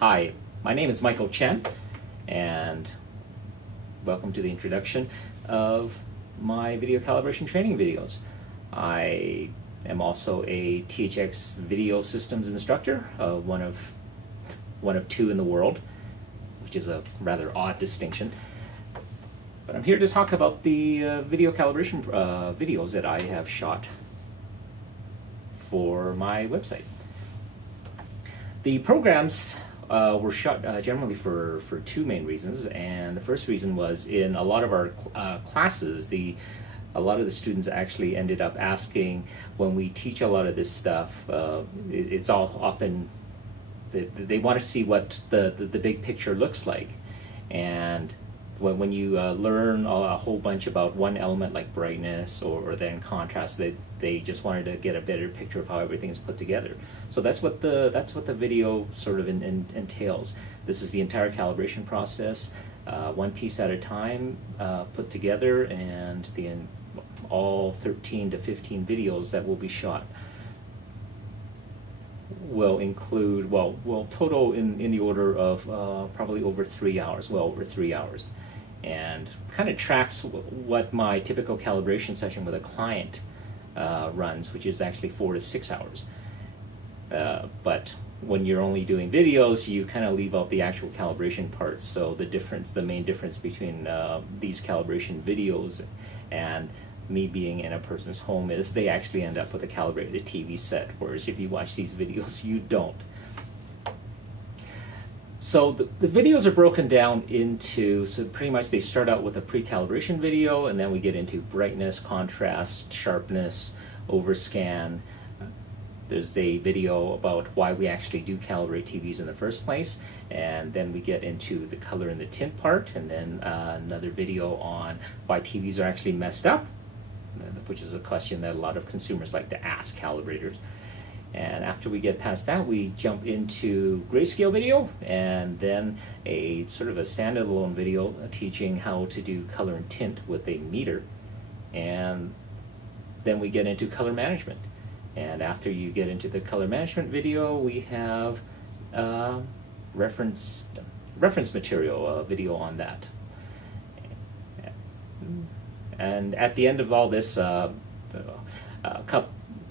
Hi, my name is Michael Chen, and welcome to the introduction of my video calibration training videos. I am also a THX video systems instructor, one of two in the world, which is a rather odd distinction. But I'm here to talk about the video calibration videos that I have shot for my website. The programs were shot generally for two main reasons, and the first reason was in a lot of our classes, a lot of the students actually ended up asking, when we teach a lot of this stuff, it's all often they want to see what the big picture looks like, and when you learn a whole bunch about one element like brightness or then contrast, they just wanted to get a better picture of how everything is put together. So that's what the video sort of entails. This is the entire calibration process, one piece at a time, put together, and all 13 to 15 videos that will be shot will include, will total in the order of probably over 3 hours, over 3 hours, and kind of tracks what my typical calibration session with a client runs, which is actually 4 to 6 hours. But when you're only doing videos, you kind of leave out the actual calibration parts. So the main difference between these calibration videos and me being in a person's home is they actually end up with a calibrated TV set, whereas if you watch these videos, you don't. So the videos are broken down into, so pretty much they start out with a pre-calibration video, and then we get into brightness, contrast, sharpness, overscan. There's a video about why we actually do calibrate TVs in the first place, and then we get into the color and the tint part, and then another video on why TVs are actually messed up, which is a question that a lot of consumers like to ask calibrators. And after we get past that, we jump into grayscale video, and then a sort of a standalone video teaching how to do color and tint with a meter. And then we get into color management. And after you get into the color management video, we have reference material, video on that. And at the end of all this,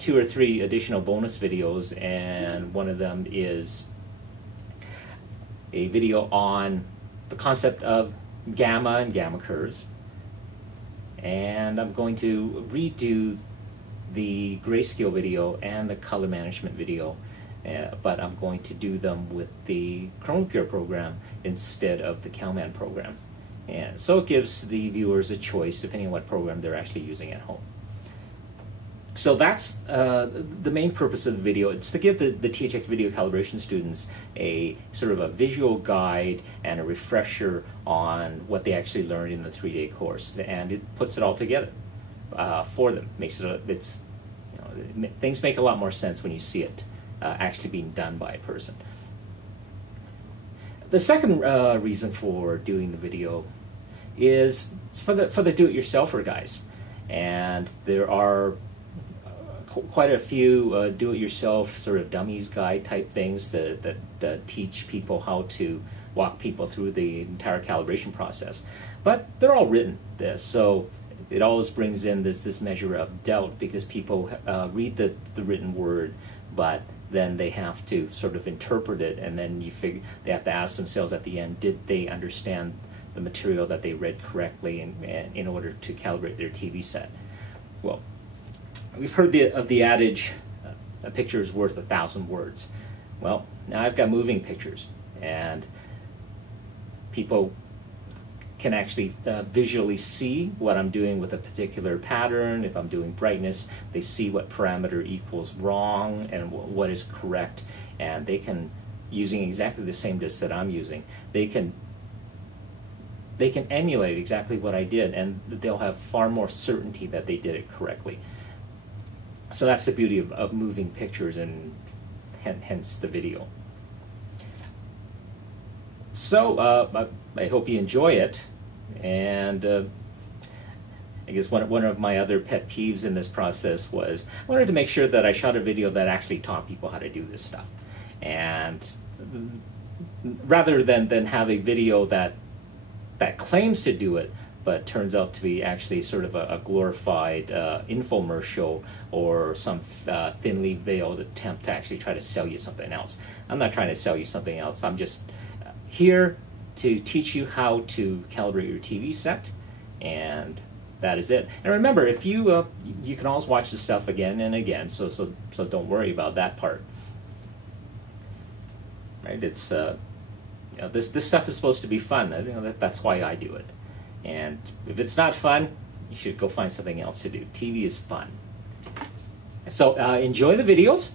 2 or 3 additional bonus videos, and one of them is a video on the concept of gamma and gamma curves. And I'm going to redo the grayscale video and the color management video, but I'm going to do them with the ChromaPure program instead of the CalMan program. And so it gives the viewers a choice depending on what program they're actually using at home. So that's the main purpose of the video. It's to give the THX video calibration students a sort of a visual guide and a refresher on what they actually learned in the 3-day course, and it puts it all together for them. Makes it things make a lot more sense when you see it actually being done by a person. The second reason for doing the video is for the do-it-yourselfer guys, and there are quite a few do-it-yourself sort of dummies guide type things that teach people how to walk people through the entire calibration process, but they're all written so it always brings in this measure of doubt, because people read the written word, but then they have to sort of interpret it, and then they have to ask themselves at the end, did they understand the material that they read correctly in order to calibrate their TV set? Well, we've heard of the adage, a picture is worth 1,000 words. Well, now I've got moving pictures, and people can actually visually see what I'm doing with a particular pattern. If I'm doing brightness, they see what parameter equals wrong and what is correct, and they can, using exactly the same disc that I'm using, they can emulate exactly what I did, and they'll have far more certainty that they did it correctly. So that's the beauty of moving pictures, and hence the video. So I hope you enjoy it, and I guess one of my other pet peeves in this process was I wanted to make sure that I shot a video that actually taught people how to do this stuff. And rather than have a video that claims to do it, but turns out to be actually sort of a glorified infomercial or some thinly veiled attempt to actually try to sell you something else. I'm not trying to sell you something else. I'm just here to teach you how to calibrate your TV set, and that is it. And remember, if you you can always watch the stuff again and again, so don't worry about that part. Right? It's you know, this stuff is supposed to be fun. You know, that's why I do it. And if it's not fun, you should go find something else to do. TV is fun. So enjoy the videos.